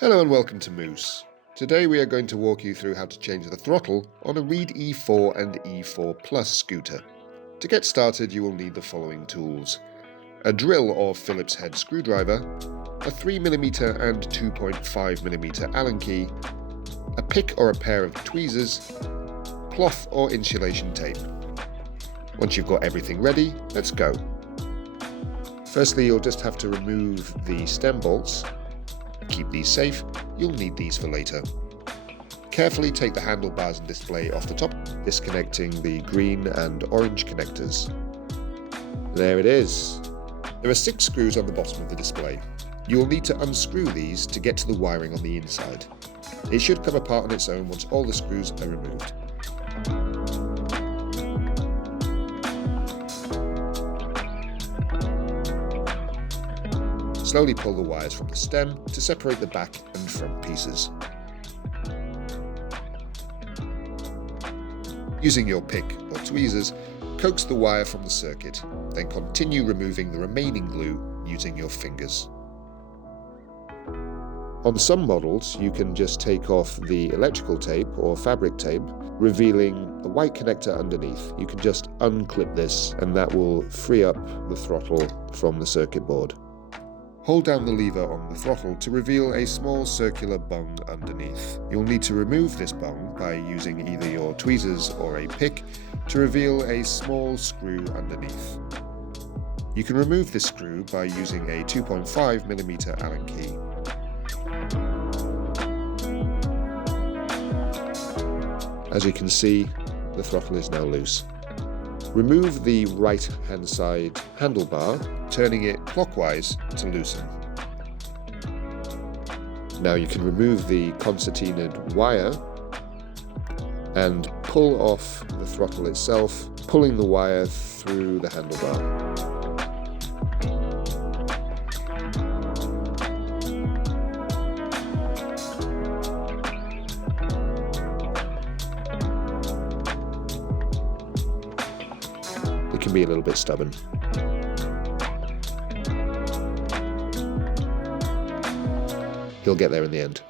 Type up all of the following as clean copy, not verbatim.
Hello and welcome to Moose. Today we are going to walk you through how to change the throttle on a Reid E4 and E4 Plus scooter. To get started you will need the following tools: a drill or Phillips head screwdriver, a 3mm and 2.5mm Allen key, a pick or a pair of tweezers, cloth or insulation tape. Once you've got everything ready, let's go. Firstly, you'll just have to remove the stem bolts. Keep these safe, you'll need these for later. Carefully take the handlebars and display off the top, disconnecting the green and orange connectors. There it is. There are 6 screws on the bottom of the display. You will need to unscrew these to get to the wiring on the inside. It should come apart on its own once all the screws are removed. Slowly pull the wires from the stem to separate the back and front pieces. Using your pick or tweezers, coax the wire from the circuit, then continue removing the remaining glue using your fingers. On some models, you can just take off the electrical tape or fabric tape, revealing a white connector underneath. You can just unclip this and that will free up the throttle from the circuit board. Hold down the lever on the throttle to reveal a small circular bung underneath. You'll need to remove this bung by using either your tweezers or a pick to reveal a small screw underneath. You can remove this screw by using a 2.5mm Allen key. As you can see, the throttle is now loose. Remove the right hand side handlebar, turning it clockwise to loosen. Now you can remove the concertinaed wire and pull off the throttle itself, pulling the wire through the handlebar. It can be a little bit stubborn. You'll get there in the end.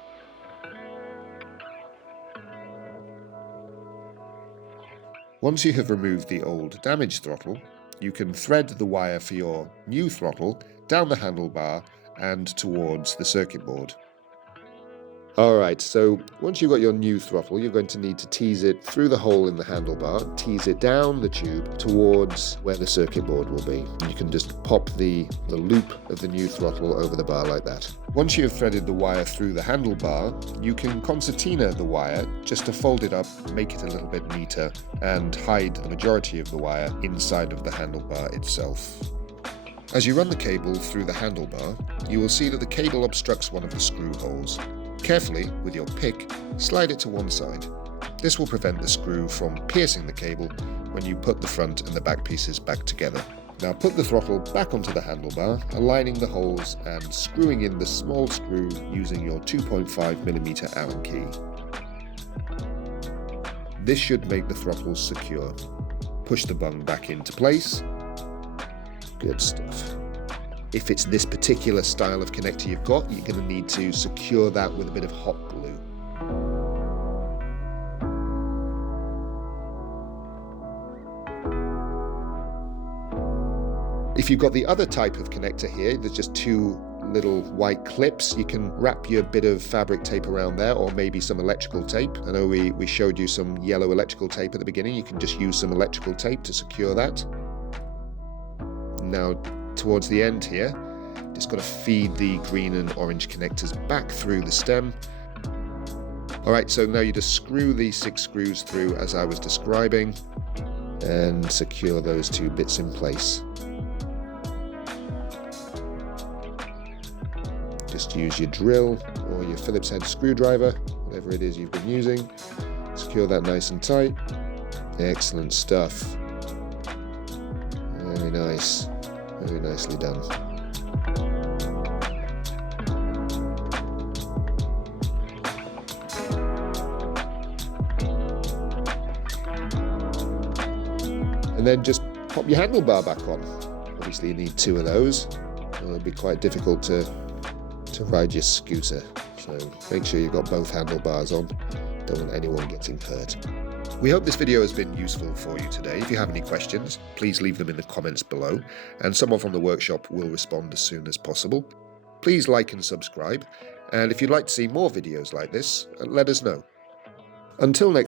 Once you have removed the old damaged throttle, you can thread the wire for your new throttle down the handlebar and towards the circuit board. Alright, so once you've got your new throttle, you're going to need to tease it through the hole in the handlebar, tease it down the tube towards where the circuit board will be. And you can just pop the loop of the new throttle over the bar like that. Once you have threaded the wire through the handlebar, you can concertina the wire just to fold it up, make it a little bit neater, and hide the majority of the wire inside of the handlebar itself. As you run the cable through the handlebar, you will see that the cable obstructs one of the screw holes. Carefully, with your pick, slide it to one side. This will prevent the screw from piercing the cable when you put the front and the back pieces back together. Now put the throttle back onto the handlebar, aligning the holes and screwing in the small screw using your 2.5mm Allen key. This should make the throttle secure. Push the bung back into place. Good stuff. If it's this particular style of connector you've got, you're going to need to secure that with a bit of hot glue. If you've got the other type of connector here, there's just 2 little white clips. You can wrap your bit of fabric tape around there, or maybe some electrical tape. I know we showed you some yellow electrical tape at the beginning. You can just use some electrical tape to secure that. Now, towards the end here, just got to feed the green and orange connectors back through the stem. Alright, so now you just screw these 6 screws through as I was describing and secure those 2 bits in place. Just use your drill or your Phillips head screwdriver, whatever it is you've been using. Secure that nice and tight. Excellent stuff. Very nice. Very nicely done. And then just pop your handlebar back on. Obviously you need 2 of those. It'll be quite difficult to ride your scooter. So make sure you've got both handlebars on. Don't want anyone getting hurt. We hope this video has been useful for you today. If you have any questions, please leave them in the comments below, and someone from the workshop will respond as soon as possible. Please like and subscribe, and if you'd like to see more videos like this, let us know. Until next